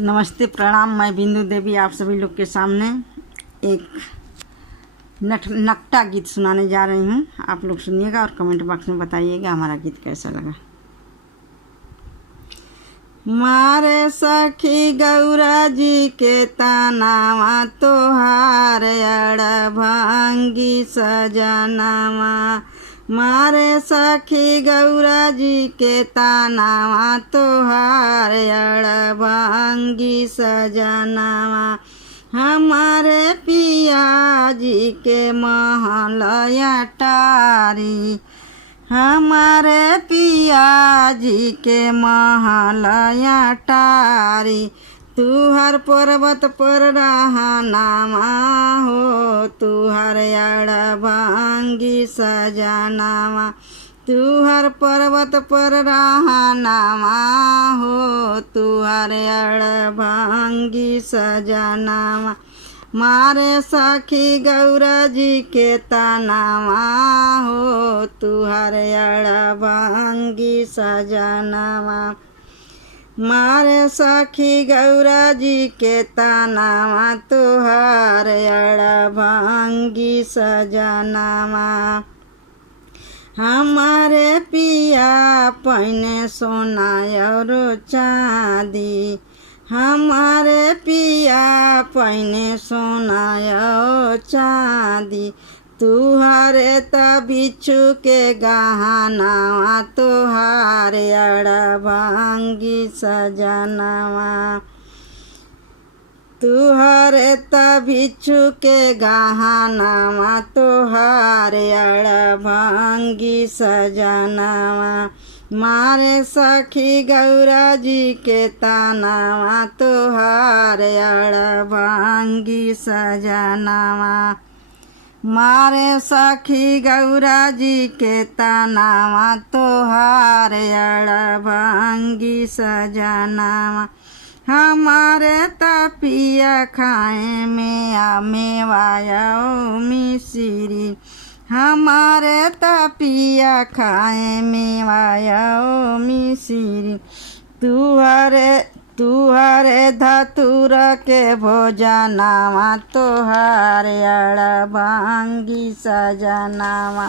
नमस्ते, प्रणाम। मैं बिंदु देवी आप सभी लोग के सामने एक नकटा गीत सुनाने जा रही हूँ। आप लोग सुनिएगा और कमेंट बॉक्स में बताइएगा हमारा गीत कैसा लगा। मारे सखी गौरा जी के तानावा तोहार अड़ भांगी सजनावा। मारे सखी गौरा जी के तानावा तोहार अड़ भांगी सजनावा। हमारे पिया जी के महलया टारी। हमारे पिया जी के महलया टारी। तुहर पर्वत पर रहनामा हो, तुहर अड़ भांगी सजनावा। तुहर पर्वत पर रहनामा हो, तुहर अड़ भांगी सजनावा। मारे सखी गौरा जी के तानावा हो, तुहर अड़ भांगी सजनावा। मारे सखी गौरा जी के तानावा तुहर अड़ भांगी सजनावा। हमारे पिया पहने सोना और चांदी। हमारे पिया पहने सोना और चांदी। तुहरे त बिच्छू के गहनावा, तुहार अड़ भांगी सजनावा। तुहरे त बिच्छू के गहनावा, तुहार अड़ भांगी सजनावा। मारे सखी गौरा जी के तानावा तुहार अड़ भांगी सजनावा। मारे सखी गौरा जी के तानावा तुहार अड़ भांगी सजनावा। हमारे तपिया खाए में मेवायो मिश्री। हमारे तपिया खाए मेवायो मिश्री। तुहरे धतूर के भोजनावा, तुहार अड़ भांगी सजनावा।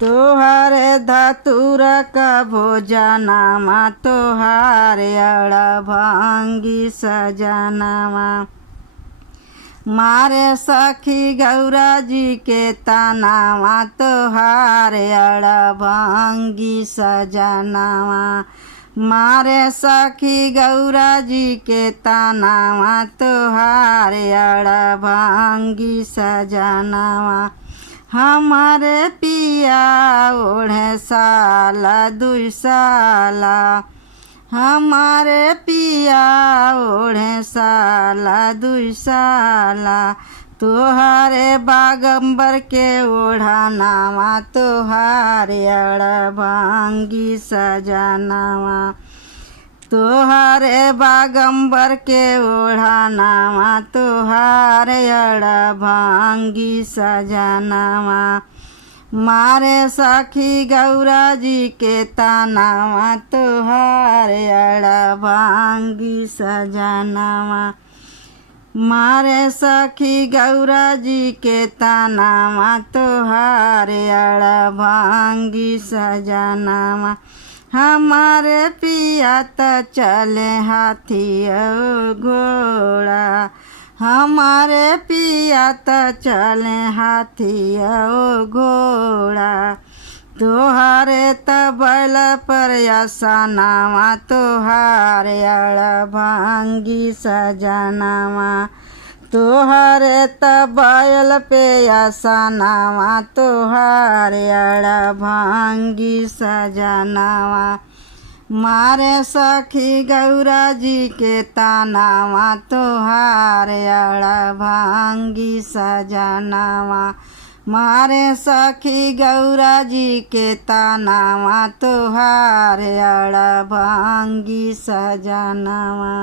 तुहरे धतूर का भोजनावा, तुहार अड़ भांगी सजनावा। मारे सखी गौरा जी के तानावा तुहार अड़ भांगी सजनावा। मारे सखी गौरा जी के तानावा तुहार अड़ भांगी सजनावा। हमारे पिया ओढ़े साला 2 साला। हमारे पिया ओढ़े साला 2 साला। तुहारे बागंबर के ओढ़ानावा, तुहार अड़ भांगी सजनावा। तुहारे बागंबर के ओढ़ानावा, तुहार अड़ भांगी सजनावा। मारे सखी गौरा जी के तानावा तुहार अड़ भांगी सजनावा। मारे सखी गौरा जी के तानावा तुहार अड़ भांगी सजनावा। हमारे पिया त चले हाथी घोड़ा। हमारे पिया त चले हाथी घोड़ा। तुहारे त बैल पर असनावा, तुहार अड़ भांगी सजनावा। तुहरे त बैल पे असनावा, तुहार अड़ भांगी सजनावा। मारे सखी गौरा जी के तानावा तुहार अड़ भांगी सजनावा। मारे सखी गौरा जी के तानावा तुहार अड़ भांगी सजनावा।